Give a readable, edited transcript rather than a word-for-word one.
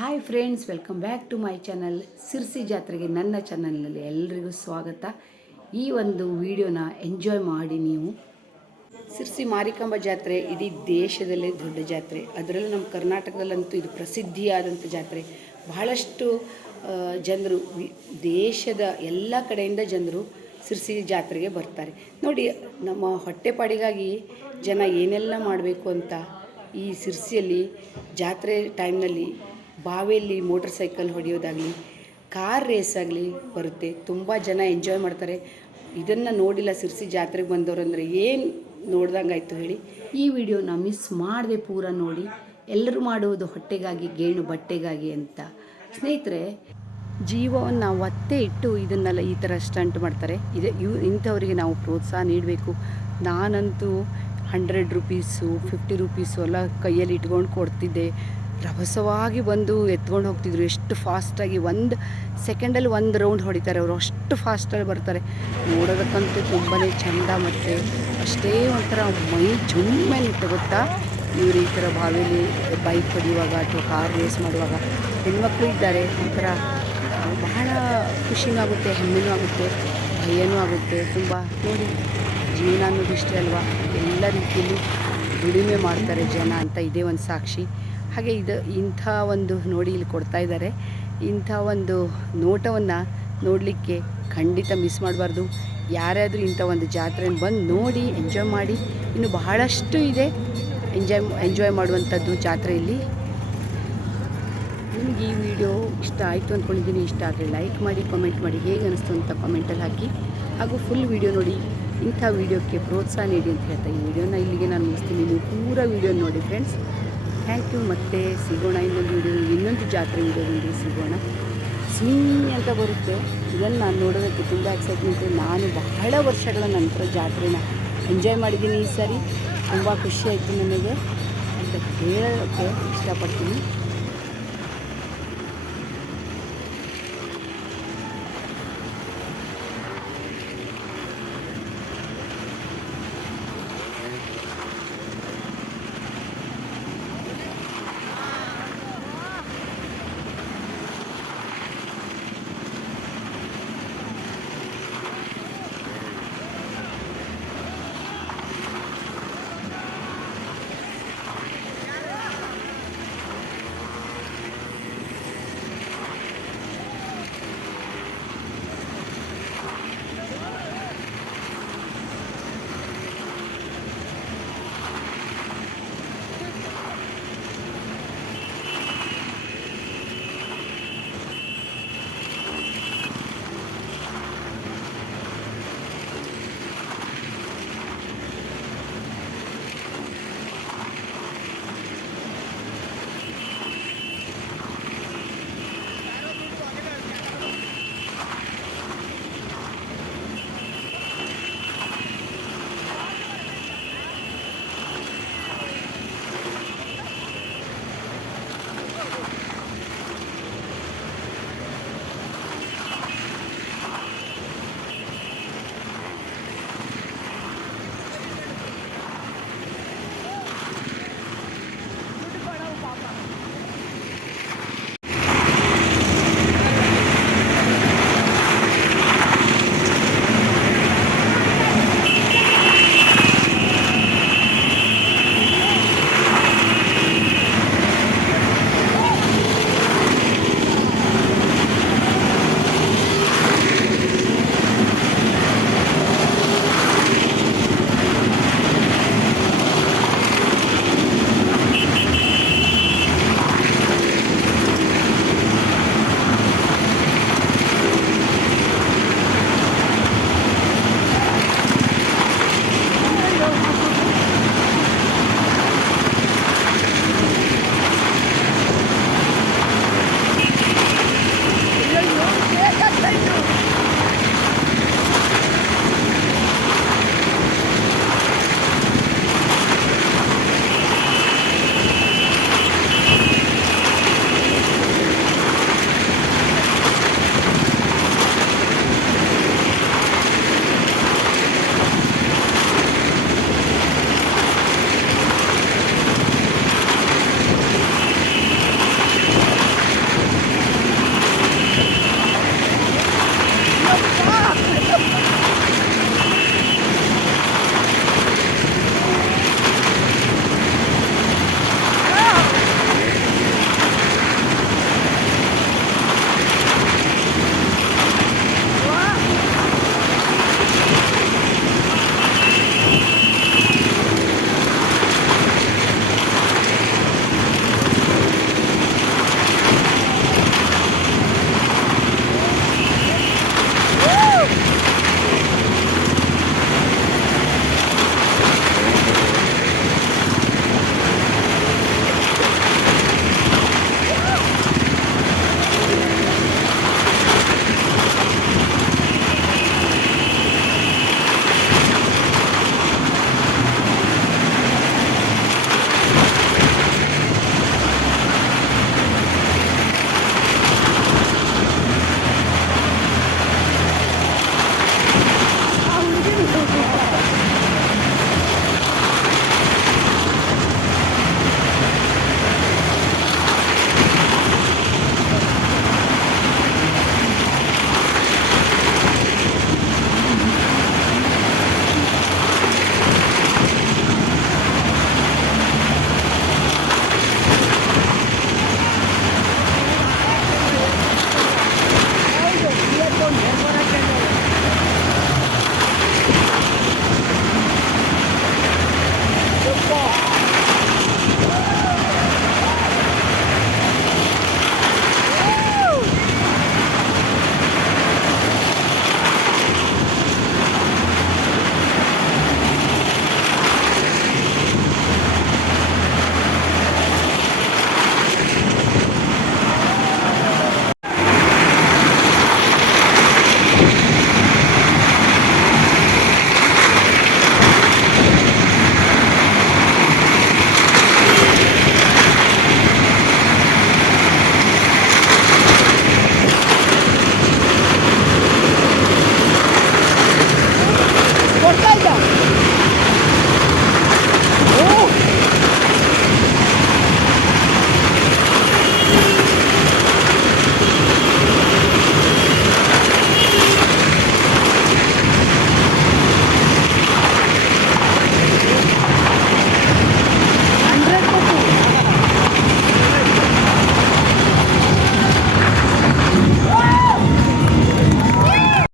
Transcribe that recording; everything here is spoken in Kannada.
Hi friends, welcome back to my channel. Sirsi ಜಾತ್ರೆಗೆ ನನ್ನ ಚಾನಲ್ನಲ್ಲಿ ಎಲ್ರಿಗೂ ಸ್ವಾಗತ. ಈ ಒಂದು ವಿಡಿಯೋನ ಎಂಜಾಯ್ ಮಾಡಿ ನೀವು. ಸಿರ್ಸಿ ಮಾರಿಕಾಂಬಾ ಜಾತ್ರೆ ಇಡೀ ದೇಶದಲ್ಲೇ ದೊಡ್ಡ ಜಾತ್ರೆ. ಅದರಲ್ಲೂ ನಮ್ಮ ಕರ್ನಾಟಕದಲ್ಲಂತೂ ಇದು ಪ್ರಸಿದ್ಧಿಯಾದಂಥ ಜಾತ್ರೆ. ಬಹಳಷ್ಟು ಜನರು ದೇಶದ ಎಲ್ಲ ಕಡೆಯಿಂದ ಜನರು ಸಿರ್ಸಿ ಜಾತ್ರೆಗೆ ಬರ್ತಾರೆ. ನೋಡಿ, ನಮ್ಮ ಹೊಟ್ಟೆಪಾಡಿಗಾಗಿ ಜನ ಏನೆಲ್ಲ ಮಾಡಬೇಕು ಅಂತ ಈ ಸಿರ್ಸಿಯಲ್ಲಿ ಜಾತ್ರೆ ಟೈಮ್ನಲ್ಲಿ ಬಾವಿಯಲ್ಲಿ ಮೋಟರ್ ಸೈಕಲ್ ಹೊಡೆಯೋದಾಗಲಿ, ಕಾರ್ ರೇಸ್ ಆಗಲಿ ಬರುತ್ತೆ. ತುಂಬ ಜನ ಎಂಜಾಯ್ ಮಾಡ್ತಾರೆ. ಇದನ್ನು ನೋಡಿಲ್ಲ ಸಿರ್ಸಿ ಜಾತ್ರೆಗೆ ಬಂದವರು ಅಂದರೆ ಏನು ನೋಡ್ದಂಗಾಯ್ತು ಹೇಳಿ. ಈ ವಿಡಿಯೋನ ಮಿಸ್ ಮಾಡದೆ ಪೂರ ನೋಡಿ. ಎಲ್ಲರೂ ಮಾಡುವುದು ಹೊಟ್ಟೆಗಾಗಿ, ಗೇಣು ಬಟ್ಟೆಗಾಗಿ ಅಂತ. ಸ್ನೇಹಿತರೆ, ಜೀವವನ್ನು ಒತ್ತೆ ಇಟ್ಟು ಇದನ್ನೆಲ್ಲ ಈ ಥರ ಸ್ಟಂಟ್ ಮಾಡ್ತಾರೆ. ಇಂಥವರಿಗೆ ನಾವು ಪ್ರೋತ್ಸಾಹ ನೀಡಬೇಕು. ನಾನಂತೂ 100 ರೂಪೀಸು 50 ರೂಪೀಸು ಎಲ್ಲ ಕೈಯಲ್ಲಿ ಇಟ್ಕೊಂಡು ಕೊಡ್ತಿದ್ದೆ. ರಭಸವಾಗಿ ಬಂದು ಎತ್ಕೊಂಡು ಹೋಗ್ತಿದ್ರು. ಎಷ್ಟು ಫಾಸ್ಟಾಗಿ 1 ಸೆಕೆಂಡಲ್ಲಿ 1 ರೌಂಡ್ ಹೊಡಿತಾರೆ ಅವರು. ಅಷ್ಟು ಫಾಸ್ಟಾಗಿ ಬರ್ತಾರೆ. ನೋಡೋದಕ್ಕಂತೂ ತುಂಬಾ ಚೆಂದ. ಮತ್ತು ಅಷ್ಟೇ ಒಂಥರ ಮೈ ಜುಮ್ಮೆ ನಿಂತು ಗೊತ್ತಾ. ಇವರು ಈ ಥರ ಬಾವಿಯಲ್ಲಿ ಬೈಕ್ ಹೊಡೆಯುವಾಗ ಅಥವಾ ಕಾರ್ ರೇಸ್ ಮಾಡುವಾಗ ಹೆಣ್ಮಕ್ಳು ಇದ್ದಾರೆ. ಒಂಥರ ಬಹಳ ಖುಷಿನೂ ಆಗುತ್ತೆ, ಹೆಮ್ಮೆನೂ ಆಗುತ್ತೆ, ಭಯನೂ ಆಗುತ್ತೆ. ತುಂಬ ನೋಡಿ, ಜೀವನ ಅನ್ನೋದು ಇಷ್ಟೇ ಅಲ್ವಾ. ಎಲ್ಲ ರೀತಿಯಲ್ಲಿ ದುಡಿಮೆ ಮಾಡ್ತಾರೆ ಜನ ಅಂತ ಇದೇ ಒಂದು ಸಾಕ್ಷಿ. ಹಾಗೆ ಇಂಥ ಒಂದು ನೋಡಿ ಇಲ್ಲಿ ಕೊಡ್ತಾ ಇದ್ದಾರೆ. ಇಂಥ ಒಂದು ನೋಟವನ್ನು ನೋಡಲಿಕ್ಕೆ ಖಂಡಿತ ಮಿಸ್ ಮಾಡಬಾರ್ದು. ಯಾರಾದರೂ ಇಂಥ ಒಂದು ಜಾತ್ರೆನ ಬಂದು ನೋಡಿ ಎಂಜಾಯ್ ಮಾಡಿ. ಇನ್ನು ಬಹಳಷ್ಟು ಇದೆ ಎಂಜಾಯ್ ಮಾಡುವಂಥದ್ದು ಜಾತ್ರೆಯಲ್ಲಿ. ನಿಮಗೆ ಈ ವಿಡಿಯೋ ಇಷ್ಟ ಆಯಿತು ಅಂದ್ಕೊಂಡಿದ್ದೀನಿ. ಇಷ್ಟ ಆದರೆ ಲೈಕ್ ಮಾಡಿ, ಕಮೆಂಟ್ ಮಾಡಿ, ಹೇಗೆ ಅನ್ನಿಸ್ತು ಅಂತ ಕಮೆಂಟಲ್ಲಿ ಹಾಕಿ. ಹಾಗೂ ಫುಲ್ ವಿಡಿಯೋ ನೋಡಿ, ಇಂಥ ವಿಡಿಯೋಕ್ಕೆ ಪ್ರೋತ್ಸಾಹ ನೀಡಿ ಅಂತ ಹೇಳ್ತಾ ಈ ವಿಡಿಯೋನ ಇಲ್ಲಿಗೆ ನಾನು ಮುಗಿಸ್ತೀನಿ. ನೀವು ಪೂರ ವಿಡಿಯೋ ನೋಡಿ ಫ್ರೆಂಡ್ಸ್. Thank you. ಮತ್ತೆ ಸಿಗೋಣ ಇನ್ನೊಂದು ಜಾತ್ರೆ ವಿಡಿಯೋದಲ್ಲಿ ಸಿಗೋಣ. ಸ್ವಿಂಗ್ ಅಂತ ಬರುತ್ತೆ. ಇದನ್ನು ನಾನು ನೋಡೋದಕ್ಕೆ ತುಂಬ ಎಕ್ಸೈಟ್ಮೆಂಟು. ನಾನು ಬಹಳ ವರ್ಷಗಳ ನಂತರ ಜಾತ್ರೆನ ಎಂಜಾಯ್ ಮಾಡಿದ್ದೀನಿ. ಈ ಸಾರಿ ತುಂಬ ಖುಷಿಯಾಯಿತು ನನಗೆ ಅಂತ ಹೇಳೋಕ್ಕೆ ಇಷ್ಟಪಡ್ತೀನಿ.